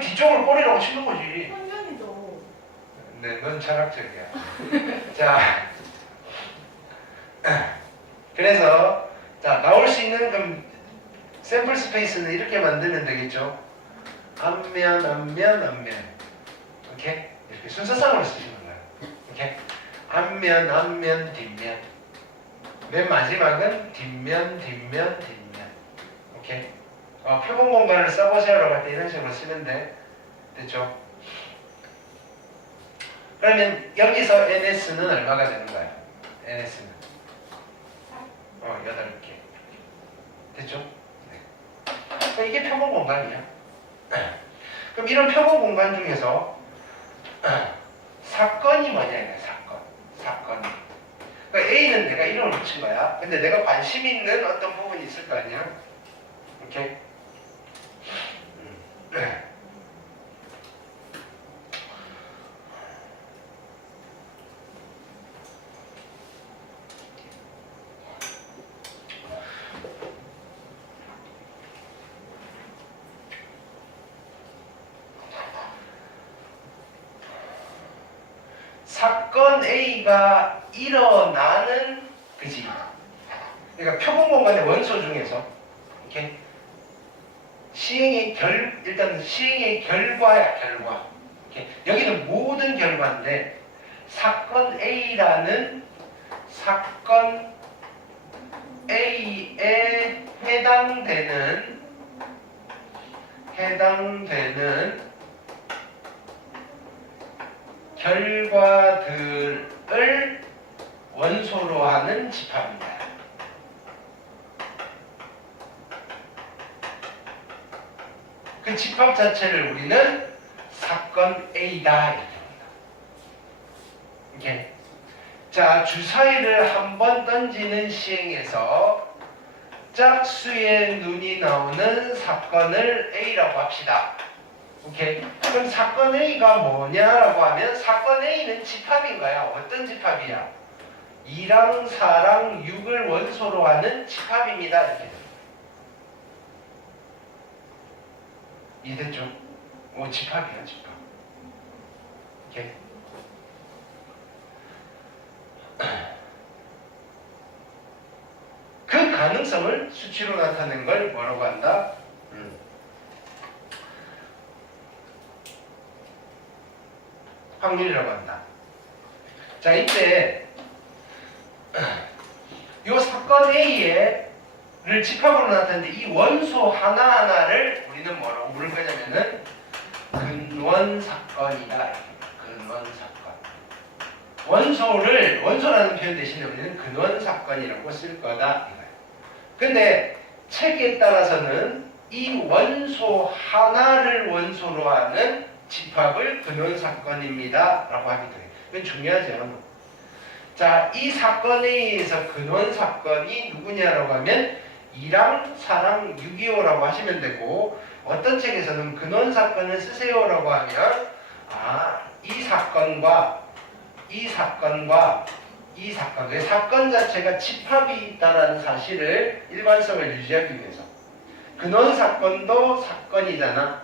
그 뒤쪽을 꼬리라고 치는 거지. 환경이죠. 네, 넌 철학적이야. 자, 그래서 자 나올 수 있는 그럼 샘플 스페이스는 이렇게 만들면 되겠죠. 앞면, 앞면, 앞면. 오케이? 이렇게 순서상으로 쓰시는 거예요. 오케이? 앞면, 앞면, 뒷면. 맨 마지막은 뒷면, 뒷면, 뒷면. 오케이? 표본 공간을 써보세요라고 할 때 이런 식으로 쓰면 돼. 됐죠? 그러면 여기서 NS는 얼마가 되는 거야? NS는 8개. 됐죠? 네. 그러니까 이게 표본 공간이야. 그럼 이런 표본 공간 중에서 사건이 뭐냐 이거야. 사건이. 그러니까 A는 내가 이름을 붙인 거야. 근데 내가 관심 있는 어떤 부분이 있을 거 아니야. 오케이? 사건 A가 일어나는 그지. 그러니까 표본 공간의 원소 중에서 이렇게 일단 시행의 결과야, 결과. 이렇게 여기는 모든 결과인데 사건 A라는 사건 A에 해당되는 결과들을 원소로 하는 집합입니다. 그 집합 자체를 우리는 사건 A다 이렇게 합니다. 오케이. 자, 주사위를 한 번 던지는 시행에서 짝수의 눈이 나오는 사건을 A라고 합시다. 오케이. 그럼 사건 A가 뭐냐라고 하면 사건 A는 집합인 거야. 어떤 집합이야? 2랑 4랑 6을 원소로 하는 집합입니다. 이렇게. 이해됐죠? 집합이야, 집합. 오케이. 그 가능성을 수치로 나타낸 걸 뭐라고 한다? 확률이라고 한다. 자, 이때 이 사건 A를 집합으로 나타냈는데 이 원소 하나하나를 우리는 뭐라고 부를 거냐면은 근원 사건이다. 근원 사건. 원소라는 표현 대신에 우리는 근원 사건이라고 쓸 거다. 근데 체계에 따라서는 이 원소 하나를 원소로 하는 집합을 근원 사건입니다. 라고 하기도 해요. 이건 중요하죠. 자, 이 사건에 의해서 근원 사건이 누구냐라고 하면 2랑 4랑 6이요라고 하시면 되고, 어떤 책에서는 근원 사건을 쓰세요라고 하면 이 사건과 이 사건, 그 사건 자체가 집합이 있다는 사실을 일관성을 유지하기 위해서 근원 사건도 사건이잖아.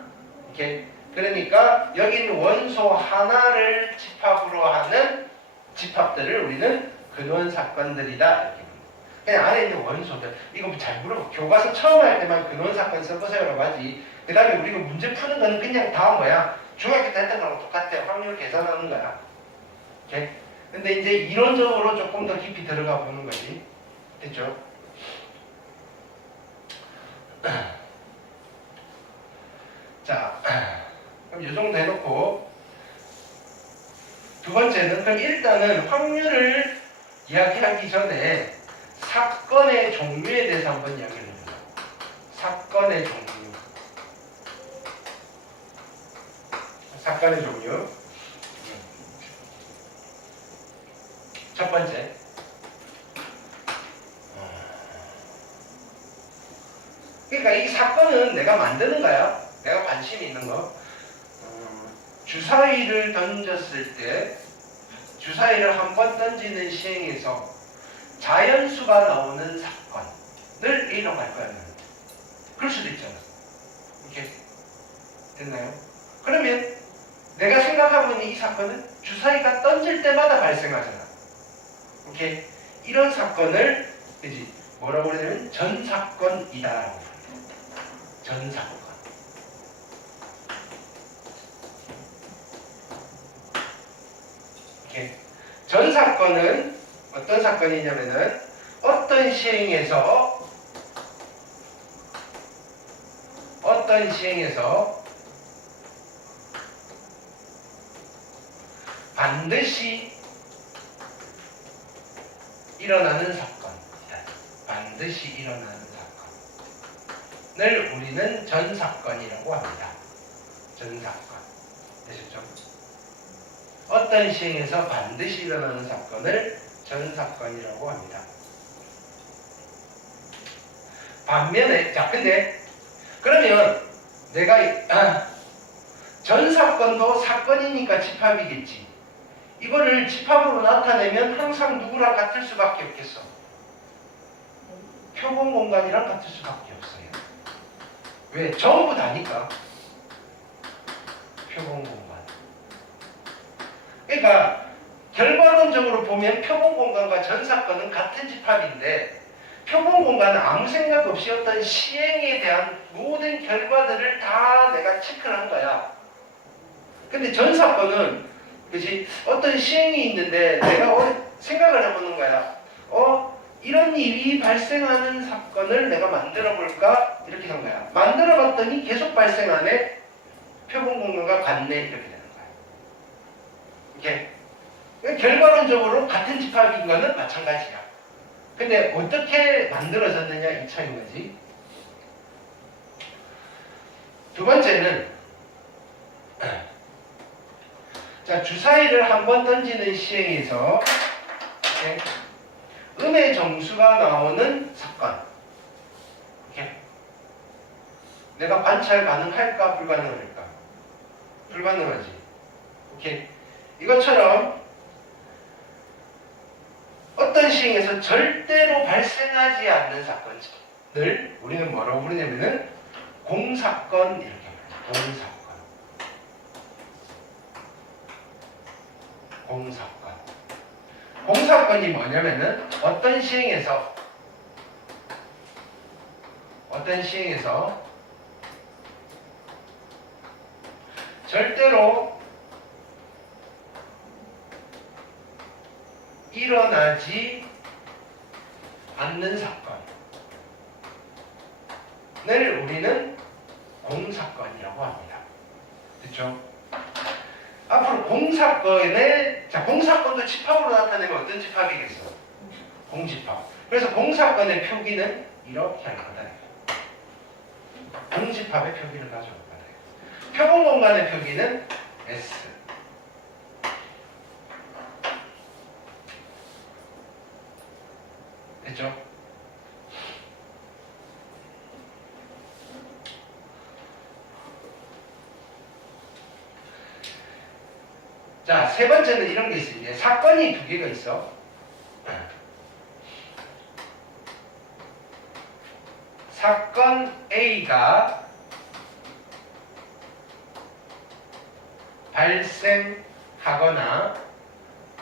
이렇게. 그러니까 여기는 원소 하나를 집합으로 하는 집합들을 우리는 근원 사건들이다. 이렇게. 그냥 안에 있는 원소들. 이거 잘 물어봐. 교과서 처음 할 때만 근원 사건 써보세요라고 하지. 그 다음에 우리가 문제 푸는 거는 그냥 다 뭐야? 중학교 때 했던 거랑 똑같아. 확률 계산하는 거야. 오케이? 근데 이제 이론적으로 조금 더 깊이 들어가 보는 거지. 됐죠? 자, 그럼 이 정도 해놓고 두 번째는 그럼 일단은 확률을 이야기하기 전에 사건의 종류에 대해서 한번 이야기를 해보자. 사건의 종류. 사건의 종류. 첫 번째. 그러니까 이 사건은 내가 만드는 거야. 내가 관심이 있는 거. 주사위를 던졌을 때 주사위를 한 번 던지는 시행에서 자연수가 나오는 사건을 A라고 할 거야. 그럴 수도 있잖아. 이렇게 됐나요? 그러면 내가 생각하고 있는 이 사건은 주사위가 던질 때마다 발생하잖아. 오케이? 이런 사건을 그지 뭐라고 그러냐면 전사건이다라고 부릅니다. 전사건. 오케이? 전사건은 어떤 사건이냐면은 어떤 시행에서 반드시 일어나는 사건이다. 반드시 일어나는 사건을 우리는 전사건이라고 합니다. 전사건. 되셨죠? 어떤 시행에서 반드시 일어나는 사건을 전사건이라고 합니다. 반면에, 자, 근데, 그러면 내가, 전사건도 사건이니까 집합이겠지. 이거를 집합으로 나타내면 항상 누구랑 같을 수밖에 없겠어. 표본 공간이랑 같을 수밖에 없어요. 왜? 전부 다니까. 표본 공간. 그러니까 결과론적으로 보면 표본 공간과 전사건은 같은 집합인데 표본 공간은 아무 생각 없이 어떤 시행에 대한 모든 결과들을 다 내가 체크를 한 거야. 근데 전사건은 그치? 어떤 시행이 있는데 내가 생각을 해보는 거야. 이런 일이 발생하는 사건을 내가 만들어 볼까? 이렇게 한 거야. 만들어 봤더니 계속 발생하네. 표본 공간과 같네. 이렇게 되는 거야. 이렇게. 결과론적으로 같은 집합인 거는 마찬가지야. 근데 어떻게 만들어졌느냐 이 차이인 거지. 두 번째는 자, 주사위를 한 번 던지는 시행에서 음의 정수가 나오는 사건. 내가 관찰 가능할까 불가능할까? 불가능하지. 오케이. 이것처럼 어떤 시행에서 절대로 발생하지 않는 사건을 우리는 뭐라고 부르냐면은 공사건 이렇게 말해요. 공사건. 공사건이 뭐냐면은 어떤 시행에서 절대로 일어나지 않는 사건을 우리는 공사건이라고 합니다. 그렇죠? 앞으로 공사건도 집합으로 나타내면 어떤 집합이겠어? 공집합. 그래서 공사건의 표기는 이렇게 할 거다. 공집합의 표기를 가져올 거다. 표본 공간의 표기는 S. 됐죠? 자, 세 번째는 이런 게 있습니다. 사건이 두 개가 있어. 사건 A가 발생하거나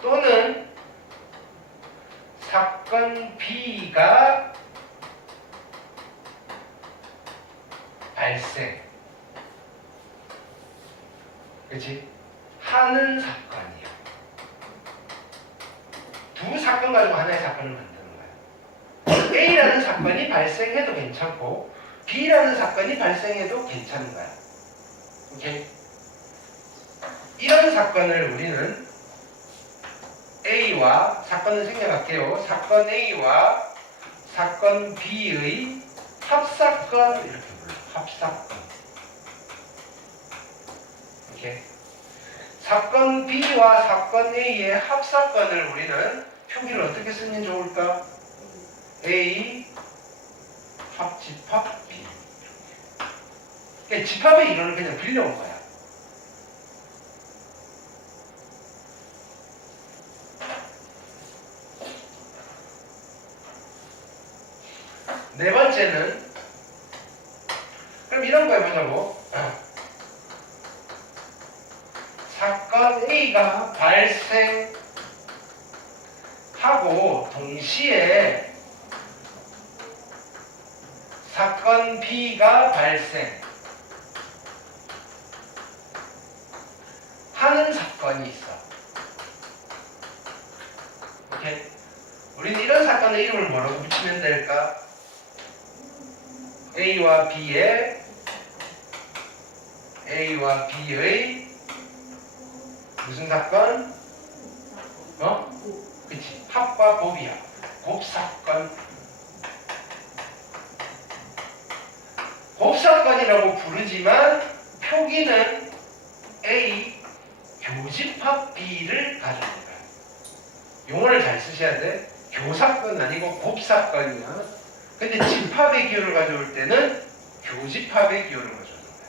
또는 사건 B가 발생. 그치? 하는 사건이야. 두 사건 가지고 하나의 사건을 만드는 거야. A라는 사건이 발생해도 괜찮고 B라는 사건이 발생해도 괜찮은 거야. 오케이? 이런 사건을 우리는 A와 사건을 생략할게요. 사건 A와 사건 B의 합사건 이렇게 불러요. 합사건. 오케이? 사건 B와 사건 A의 합사건을 우리는 표기를 어떻게 쓰면 좋을까? A 합집합 B. 그러니까 집합의 이론을 그냥 빌려온 거야. 네 번째는 그럼 이런 거 해보자고. A가 발생하고 동시에 사건 B가 발생하는 사건이 있어. 오케이? 우리는 이런 사건의 이름을 뭐라고 붙이면 될까? A와 B의 무슨 사건? 그치. 합과 곱이야. 곱사건. 곱사건이라고 부르지만 표기는 A 교집합 B를 가지고 있다. 용어를 잘 쓰셔야 돼. 교사건 아니고 곱사건이야. 근데 집합의 기호를 가져올 때는 교집합의 기호를 가져오는 거야.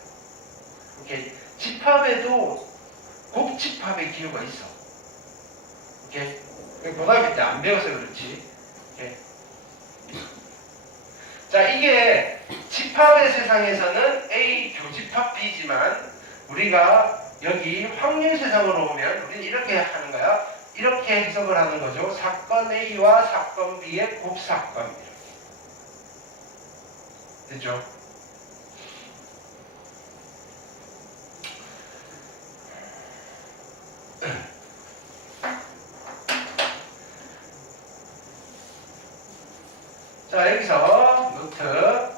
오케이. 집합에도 곱집합의 기호가 있어. 오케이. 고등학교 때 안 배워서 그렇지. 오케이. 자, 이게 집합의 세상에서는 A 교집합 B지만 우리가 여기 확률 세상으로 오면 우리는 이렇게 하는 거야. 이렇게 해석을 하는 거죠. 사건 A와 사건 B의 곱사건. 됐죠? 자, 여기서 노트.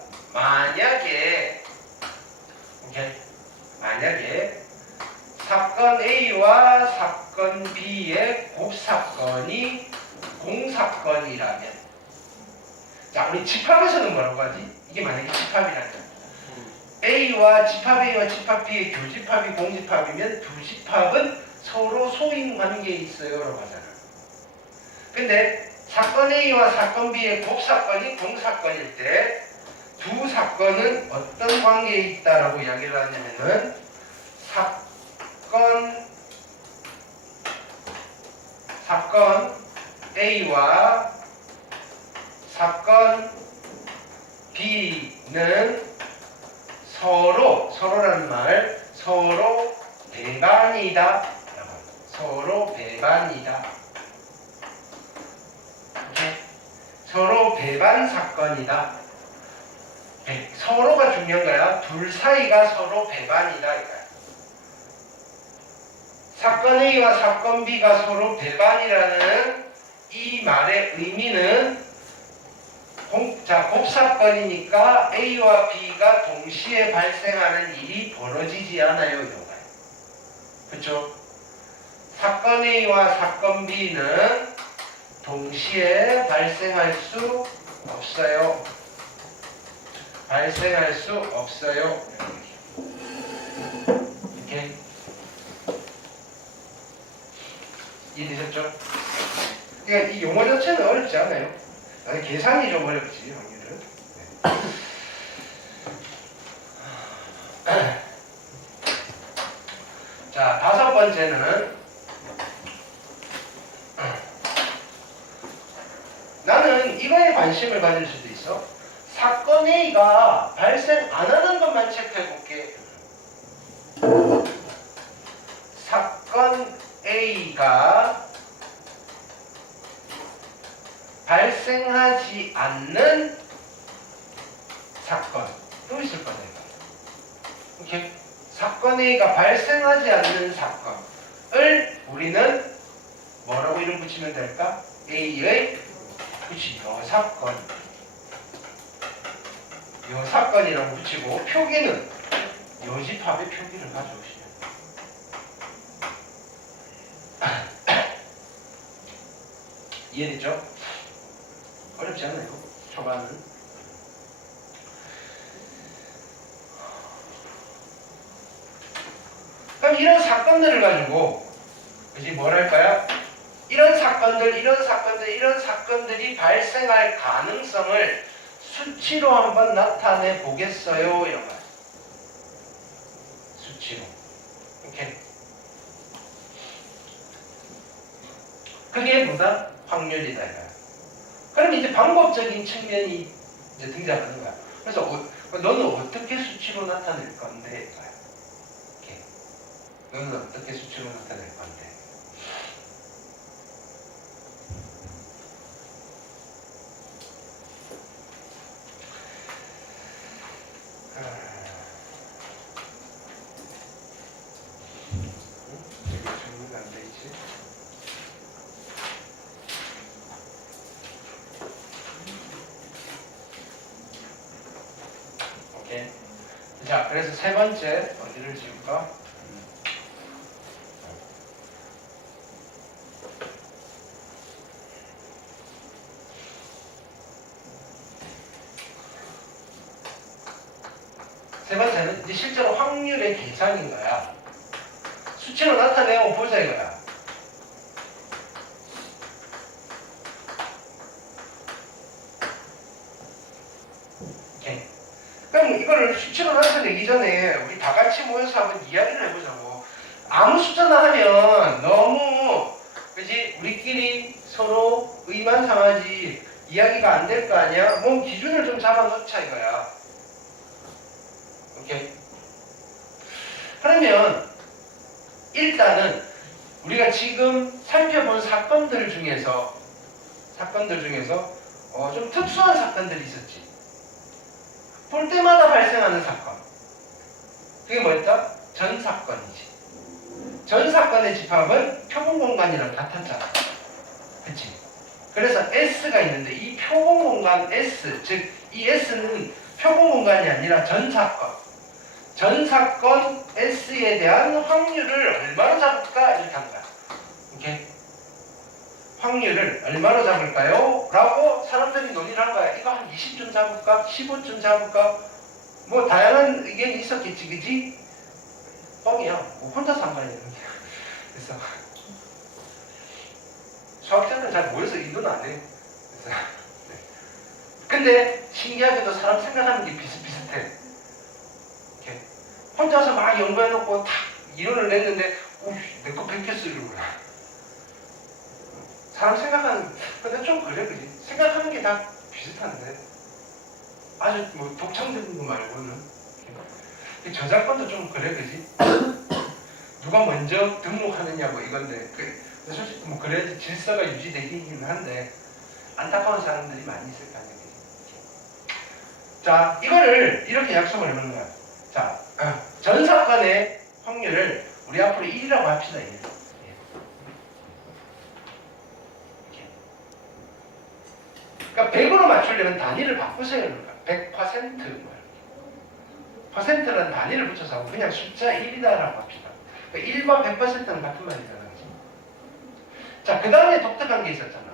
만약에 사건 A와 사건 B의 곱사건이 공사건이라면, 자, 우리 집합에서는 뭐라고 하지? 이게 만약에 집합이라면 집합 A와 집합 B의 교집합이 공집합이면 두 집합은 서로 소인 관계에 있어요 라고 하잖아. 근데 사건 A와 사건 B의 곱사건이 공사건일 때 두 사건은 어떤 관계에 있다라고 이야기를 하냐면은 사건 A와 사건 B는 서로라는 말, 서로 배반이다. 서로 배반이다. 오케이? 서로 배반 사건이다. 서로가 중요한 거야. 둘 사이가 서로 배반이다. 이거야. 사건 A와 사건 B가 서로 배반이라는 이 말의 의미는 곱사건이니까 A와 B가 동시에 발생하는 일이 벌어지지 않아요. 이런 거예요. 그렇죠? 사건 A와 사건 B는 동시에 발생할 수 없어요. 발생할 수 없어요. 이렇게 이해되셨죠? 그러니까 이 용어 자체는 어렵지 않아요. 계산이 좀 어렵지, 확률은. 네. 자, 다섯 번째는 나는 이거에 관심을 가질 수도 있어. 사건 A가 발생 안 하는 것만 체크해 볼게. 사건 A가 발생하지 않는 사건 또 있을 거다. 이렇게 사건 A가 발생하지 않는 사건을 우리는 뭐라고 이름 붙이면 될까? A의 여사건이라고 붙이고 표기는 여집합의 표기를 가져오시면 이해됐죠? 어렵지 않아요. 초반은. 그럼 이런 사건들을 가지고 이제 뭐랄까요? 이런 사건들이 발생할 가능성을 수치로 한번 나타내 보겠어요. 이런 거예요. 수치로. 오케이. 그게 뭐다? 확률이다. 이거야. 그럼 이제 방법적인 측면이 이제 등장하는 거야. 그래서 너는 어떻게 수치로 나타낼 건데? 이거야. 오케이. 너는 어떻게 수치로 나타낼 건데? 이게 정리가 안 돼 있지? 오케이. 자, 그래서 세 번째 어디를 지울까? 세 번째는 이제 실제로 확률의 계산인 거야. 수치로 나타내고 보자 이거야. 오케이. 그럼 이거를 수치로 나타내기 전에 우리 다 같이 모여서 한번 이야기를 해보자고. 아무 숫자나 하면 너무 그지 우리끼리 서로 의만 상하지 이야기가 안 될 거 아니야? 뭐 기준을 좀 잡아놓자 이거야. 오케이. 그러면 일단은 우리가 지금 살펴본 사건들 중에서 좀 특수한 사건들이 있었지. 볼 때마다 발생하는 사건. 그게 뭐였다? 전 사건이지. 전 사건의 집합은 표본 공간이랑 같았잖아. 그치? 그래서 S가 있는데 이 표본 공간 S, 즉 이 S는 표본 공간이 아니라 전 사건. 전 사건 S에 대한 확률을 얼마로 잡을까? 이렇게 하는 거야. 오케이? 확률을 얼마로 잡을까요? 라고 사람들이 논의를 한 거야. 이거 한 20쯤 잡을까? 15쯤 잡을까? 뭐 다양한 의견이 있었겠지, 그지? 뻥이야. 뭐 혼자서 한 거야. 그래서 수학자들은 잘 모여서 이론은 안 해. 그래서 근데 신기하게도 사람 생각하는 게 비슷비슷해. 이렇게 혼자서 막 연구해놓고 탁 이론을 냈는데 내 거 뺏겼어 이러는 거야. 사람 생각하는 근데 좀 그래 그지? 생각하는 게 다 비슷한데 아주 뭐 독창적인 거 말고는 저작권도 좀 그래 그지? 누가 먼저 등록하느냐 뭐 이건데 솔직히 뭐 그래야지 질서가 유지되기는 한데 안타까운 사람들이 많이 있을 거 아니야. 자, 이거를 이렇게 약속을 해놓는 거야. 자, 전 사건의 확률을 우리 앞으로 1이라고 합시다. 1. 그러니까 100으로 맞추려면 단위를 바꾸세요. 100% 퍼센트라는 단위를 붙여서 하고 그냥 숫자 1이다라고 합시다. 그러니까 1과 100%는 같은 말이잖아. 그치? 자, 그 다음에 독특한 게 있었잖아.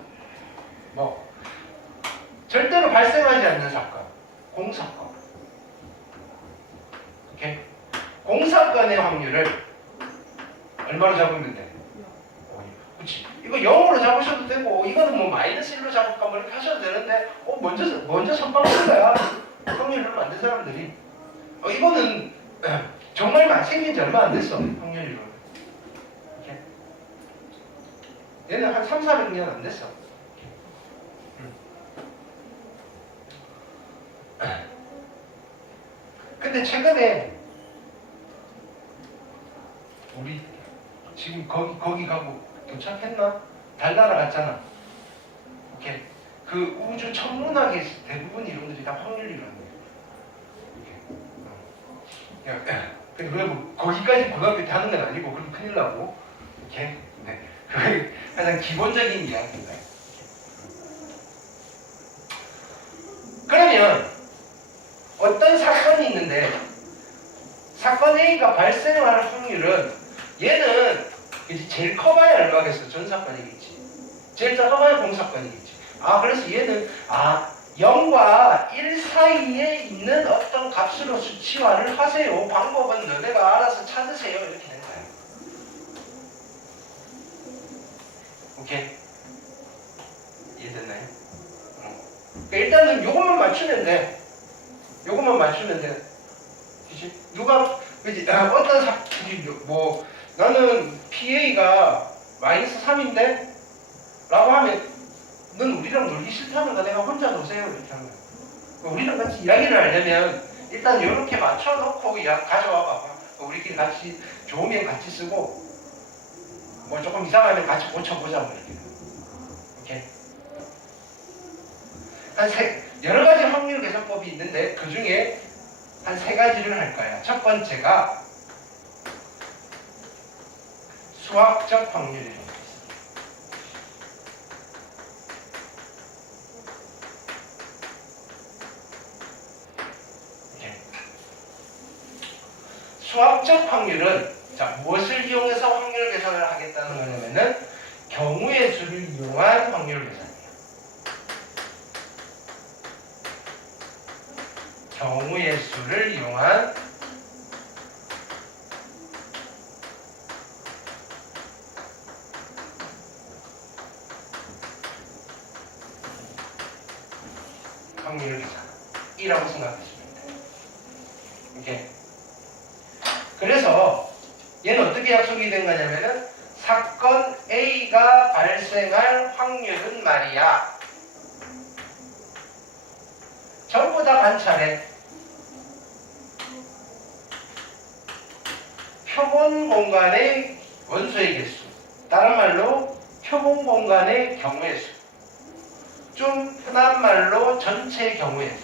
뭐 절대로 발생하지 않는 사건. 공사건. 오케이? 공사건의 확률을 얼마로 잡으면 돼? 그치? 이거 0으로 잡으셔도 되고, 이거는 뭐 마이너스 1로 잡을까 뭐 이렇게 하셔도 되는데, 먼저 선빵 쓴 거야. 확률을 만든 사람들이. 이거는 정말 생긴 지 얼마 안 됐어. 확률이로. 오케이? 얘는 한 300~400년 안 됐어. 근데 최근에 우리 지금 거기 가고 도착했나? 달 날아갔잖아. 오케이. 그 우주 천문학의 대부분 이론들이 다 확률 이론이에요. 근데 뭐 거기까지 고등학교 때 하는 건 아니고 그럼 큰일 나고. 오케이. 네. 그게 가장 기본적인 이야기입니다. 그러면 어떤 사건이 있는데 사건 A가 발생할 확률은 얘는 이제 제일 커봐야 얼마겠어? 전 사건이겠지. 제일 작아봐야 공사건이겠지. 그래서 얘는 0과 1 사이에 있는 어떤 값으로 수치화를 하세요. 방법은 너네가 알아서 찾으세요. 이렇게 되는 거예요. 오케이? 이해됐나요? 그러니까 일단은 요것만 맞추면 돼. 요것만 맞추면 돼. 그치? 누가, 그치? 뭐, 나는 PA가 -3인데? 라고 하면, 넌 우리랑 놀기 싫다는 거 내가 혼자 노세요. 이렇게 하는 거야. 우리랑 같이 이야기를 하려면, 일단 이렇게 맞춰놓고 가져와 봐봐. 우리끼리 같이 좋으면 같이 쓰고 뭐 조금 이상하면 같이 고쳐보자 뭐 이렇게. 오케이. 여러 가지 확률 계산법이 있는데 그 중에 한 3가지를 할 거야. 첫 번째가 수학적 확률이에요. 수학적 확률은 무엇을 이용해서 확률 계산을 하겠다는 거냐면은 경우의 수를 이용한 확률 계산이에요. 경우의 수를 이용한 확률 계산이라고 생각하시면 돼요. 이게 그래서 얘는 어떻게 약속이 된 거냐면은 사건 A가 발생할 확률은 말이야. 전부 다 관찰해. 표본 공간의 원소의 개수. 다른 말로 표본 공간의 경우의 수. 좀 흔한 말로 전체 경우의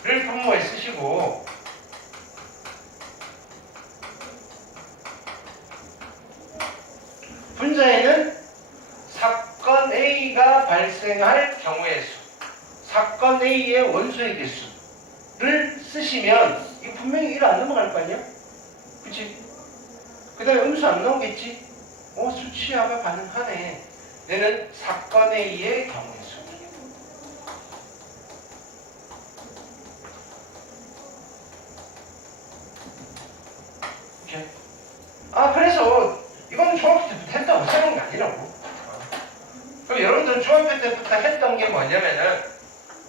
수를 분모에 쓰시고 분자에는 사건 A가 발생할 경우의 수, 사건 A의 원소의 개수를 쓰시면 이거 분명히 1 안 넘어갈 거 아니야? 그치? 그 다음에 음수 안 나오겠지? 수치화가 가능하네. 얘는 사건 A의 경우의 수. 이렇게. 그래서 이건 중학교 때부터 했다고 새로운 게 아니라고. 그럼 여러분들은 중학교 때부터 했던 게 뭐냐면은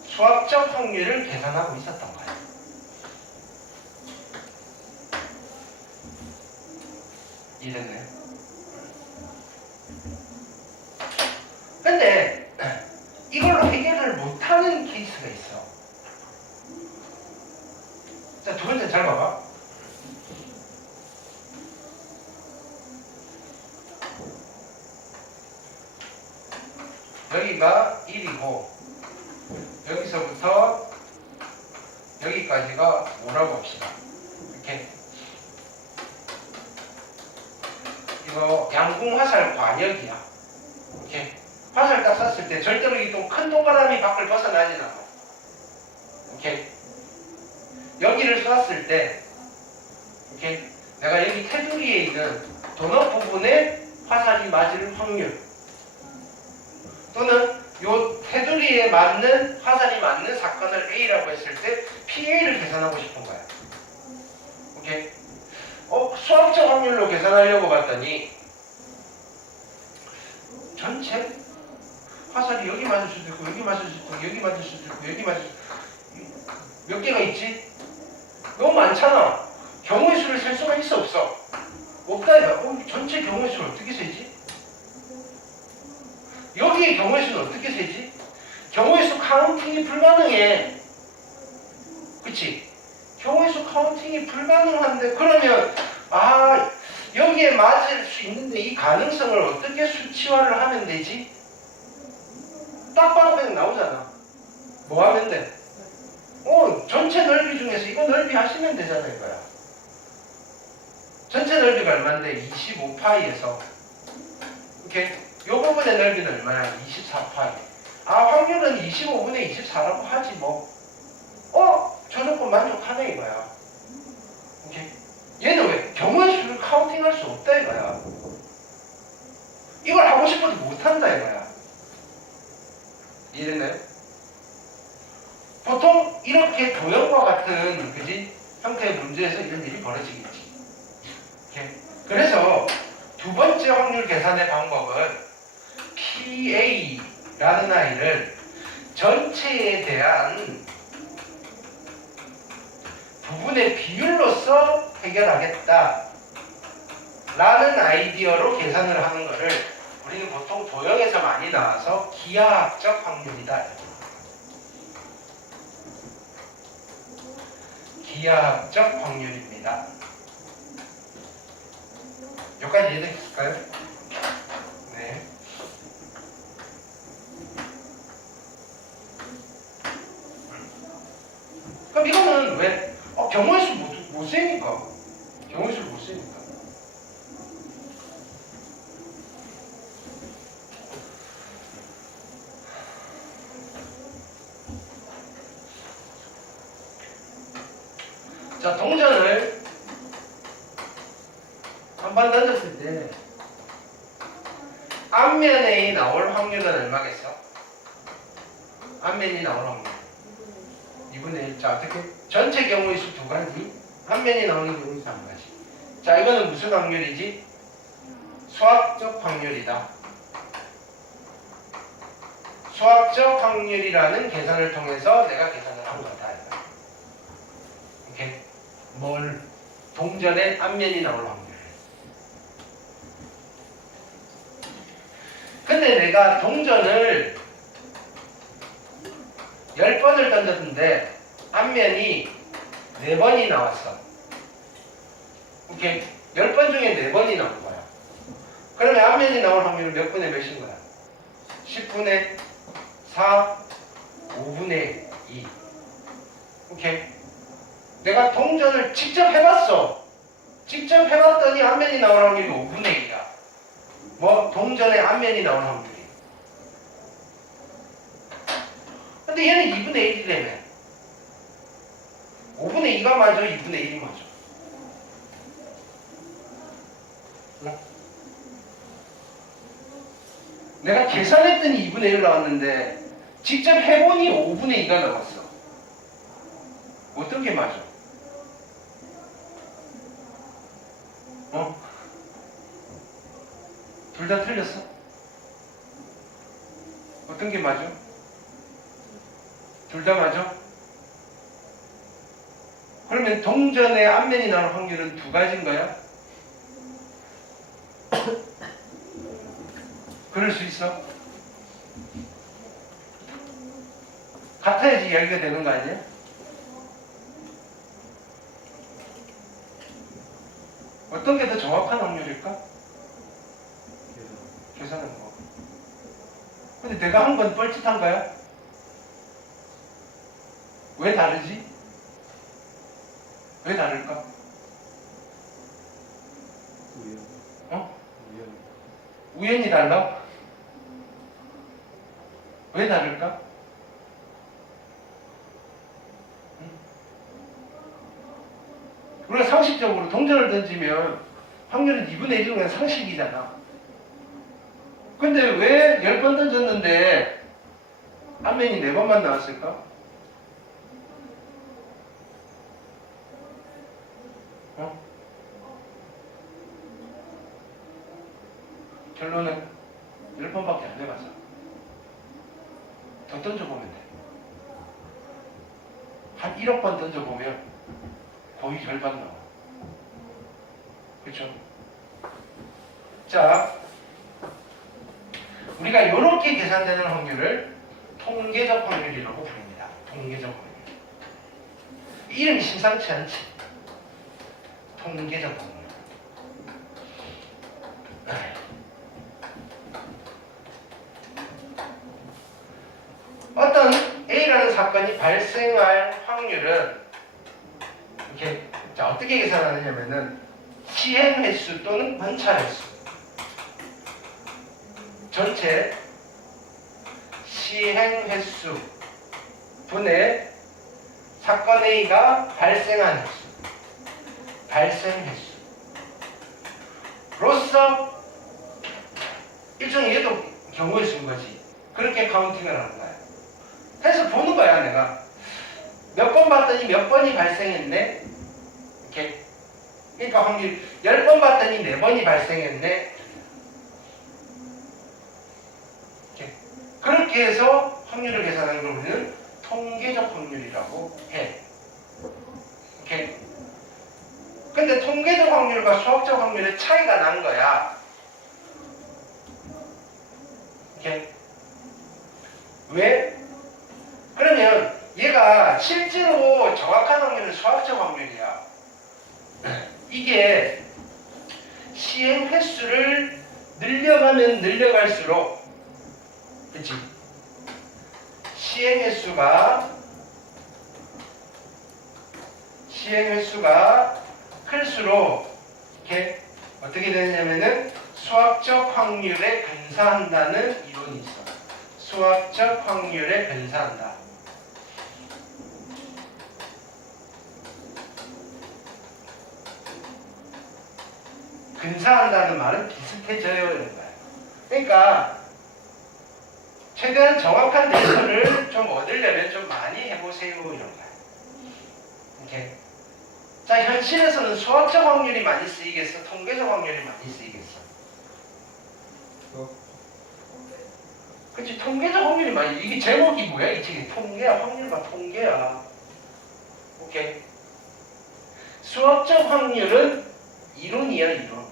수학적 확률을 계산하고 있었던 거예요. 이해됐나요? 근데 이걸로 해결을 못하는 케이스가 있어. 자, 두 번째 잘 봐봐. 여기가 1이고 여기서부터 여기까지가 5라고 합시다. 이렇게. 이거 양궁화살 관역이야. 이렇게. 화살 딱 쐈을 때 절대로 이 큰 동그라미 밖을 벗어나진 않아. 이렇게. 여기를 쐈을 때 이렇게 내가 여기 테두리에 있는 도넛 부분에 화살이 맞을 확률 또는 요 테두리에 맞는 화살이 맞는 사건을 A라고 했을 때 PA를 계산하고 싶은 거야. 오케이? 수학적 확률로 계산하려고 봤더니 전체 화살이 여기 맞을 수도 있고 여기 맞을 수도 있고 여기 맞을 수도 있고 여기 맞을 수도 있고 몇 개가 있지? 너무 많잖아. 경우의 수를 셀 수가 있어 없어? 없다 이거. 전체 경우의 수를 어떻게 세지? 여기의 경우의 수는 어떻게 세지? 경우의 수 카운팅이 불가능해. 그치? 경우의 수 카운팅이 불가능한데 그러면 여기에 맞을 수 있는데 이 가능성을 어떻게 수치화를 하면 되지? 딱 봐도 그냥 나오잖아. 뭐 하면 돼? 전체 넓이 중에서 이거 넓이 하시면 되잖아 이거야. 전체 넓이가 얼마인데 25파이에서 이렇게 요 부분의 넓이는 얼마야? 24파이. 확률은 25분의 24라고 하지 뭐. 저 조건 만족하네 이거야. 오케이. 얘는 왜? 경우의 수를 카운팅할 수 없다 이거야. 이걸 하고 싶어도 못한다 이거야. 이해됐나요? 보통 이렇게 도형과 같은 그지? 형태의 문제에서 이런 일이 벌어지겠지. 오케이. 그래서 두 번째 확률 계산의 방법은 PA라는 아이를 전체에 대한 부분의 비율로서 해결하겠다 라는 아이디어로 계산을 하는 것을 우리는 보통 도형에서 많이 나와서 기하학적 확률이다. 기하학적 확률입니다. 여기까지 이해됐을까요? 네. 그럼 이거는 왜? 경우의 수 못 세니까. 경우의 수를 못 세니까. 자, 동전을 한 번 던졌을 때 앞면에 나올 확률은 얼마겠어? 앞면이 나올 확률 2분의 1. 자, 어떻게? 전체 경우의 수 두 가지, 앞면이 나오는 경우의 수 한 가지. 자, 이거는 무슨 확률이지? 수학적 확률이다. 수학적 확률이라는 계산을 통해서 내가 계산을 한 거다. 이렇게 뭘? 동전의 앞면이 나올 확률. 근데 내가 동전을 10번을 던졌는데 앞면이 4번이 나왔어. 이렇게 10번 중에 4번이 나온 거야. 그러면 앞면이 나올 확률은 몇 분의 몇인 거야? 10분의 4, 5분의 2. 오케이. 내가 동전을 직접 해봤어. 직접 해봤더니 앞면이 나올 확률이 5분의 2야. 뭐 동전의 앞면이 나올 확률이. 근데 얘는 2분의 1이라며. 5분의 2가 맞아, 2분의 1이 맞아. 내가 계산했더니 2분의 1 나왔는데 직접 해보니 5분의 2가 나왔어. 어떤 게 맞아? 둘 다 틀렸어? 어떤 게 맞아? 둘 다 맞아? 그러면 동전의 앞면이 나올 확률은 두 가지인 거야? 그럴 수 있어? 같아야지 이야기가 되는 거 아니야? 어떤 게 더 정확한 확률일까? 계산은 뭐. 근데 내가 한 건 뻘짓한 거야? 왜 다르지? 왜 다를까? 우연이 달라? 왜 다를까? 우리가 상식적으로 동전을 던지면 확률은 2분의 1은 그냥 상식이잖아. 근데 왜 10번 던졌는데 앞면이 4번만 나왔을까? 결론은 10번밖에 안 해봤어. 더 던져보면 돼. 한 1억 번 던져보면 거의 절반 나와. 그렇죠? 자, 우리가 이렇게 계산되는 확률을 통계적 확률이라고 부릅니다. 통계적 확률. 이름이 심상치 않지? 통계적 확률. 어떤 A라는 사건이 발생할 확률은 이렇게, 자, 어떻게 계산하느냐면은 시행 횟수 또는 관찰 횟수, 전체 시행 횟수 분의 사건 A가 발생한 횟수, 발생 횟수로서 일종의 얘도 경우의 수인 거지. 그렇게 카운팅을 하는 거야. 해서 보는 거야, 내가. 몇 번 봤더니 몇 번이 발생했네? 이렇게. 그러니까 확률, 10번 봤더니 4번이 발생했네? 이렇게. 그렇게 해서 확률을 계산하는 걸 우리는 통계적 확률이라고 해. 이렇게. 근데 통계적 확률과 수학적 확률의 차이가 난 거야. 이렇게. 왜? 그러면 얘가 얘가 실제로 정확한 확률은 수학적 확률이야. 이게 시행 횟수를 늘려가면 늘려갈수록, 그치? 시행 횟수가 클수록 이렇게 어떻게 되냐면은 수학적 확률에 근사한다는 이론이 있어. 수학적 확률에 근사한다. 근사한다는 말은 비슷해져요 이런 거야. 그러니까 최대한 정확한 데이터를 좀 얻으려면 좀 많이 해보세요 이런 거야. 오케이. 자, 현실에서는 수학적 확률이 많이 쓰이겠어? 통계적 확률이 많이 쓰이겠어? 그치, 통계적 확률이 많이. 이게 제목이 뭐야? 이 책이 통계야. 확률과 통계야. 오케이. 수학적 확률은 이론이야, 이론.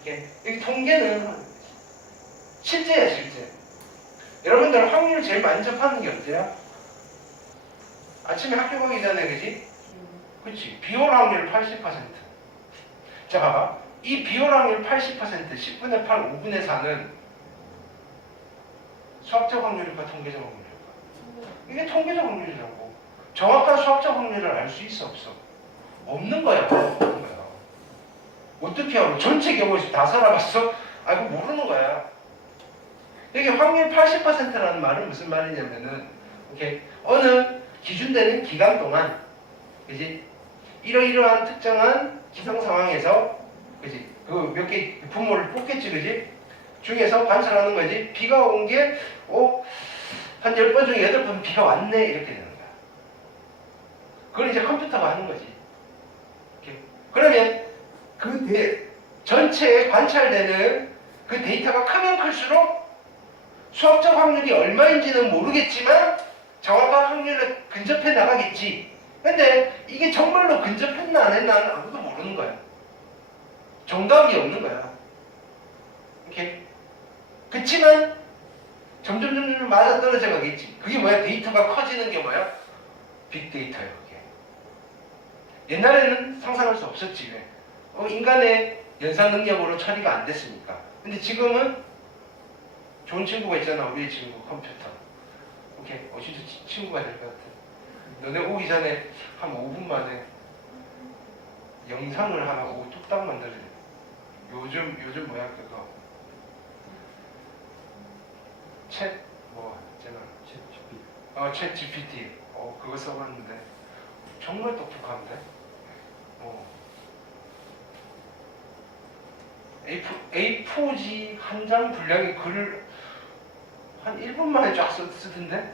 오케이. 여기 통계는 실제야, 실제. 여러분들 확률 제일 많이 접하는 게 언제야? 아침에 학교 가기 전에, 그지? 그치. 비올 확률 80%. 자, 봐봐. 이 비올 확률 80%, 10분의 8, 5분의 4는 수학적 확률일까, 통계적 확률일까? 이게 통계적 확률이라고. 정확한 수학적 확률을 알 수 있어, 없어? 없는 거야, 없는 거야. 어떻게 하고 전체 경우에서 다 살아봤어? 아이고, 모르는 거야. 여기 확률 80%라는 말은 무슨 말이냐면은, 오케이. 어느 기준되는 기간 동안, 그지? 이러이러한 특정한 기상 상황에서, 그지? 그 몇 개 분모를 뽑겠지, 그지? 중에서 관찰하는 거지. 비가 온 게, 한 10번 중에 8번 비가 왔네. 이렇게 되는 거야. 그걸 이제 컴퓨터가 하는 거지. 오케이. 그러면 그 전체에 관찰되는 그 데이터가 크면 클수록 수학적 확률이 얼마인지는 모르겠지만 정확한 확률에 근접해 나가겠지. 근데 이게 정말로 근접했나 안 했나는 아무도 모르는 거야. 정답이 없는 거야. 오케이. 그치만 점점 맞아 떨어져 가겠지. 그게 뭐야? 데이터가 커지는 게 뭐야? 빅데이터야, 그게. 옛날에는 상상할 수 없었지. 왜? 인간의 연산 능력으로 처리가 안 됐으니까. 근데 지금은 좋은 친구가 있잖아. 우리 친구 컴퓨터. 오케이. 진짜 친구가 될 것 같아. 너네 오기 전에 한 5분 만에 영상을 하나 뚝딱 만들어줘. 요즘 뭐야 그거 챗 GPT. 그거 써봤는데 정말 똑똑한데. A4지 한 장 분량의 글을 한 1분 만에 쫙 쓰던데.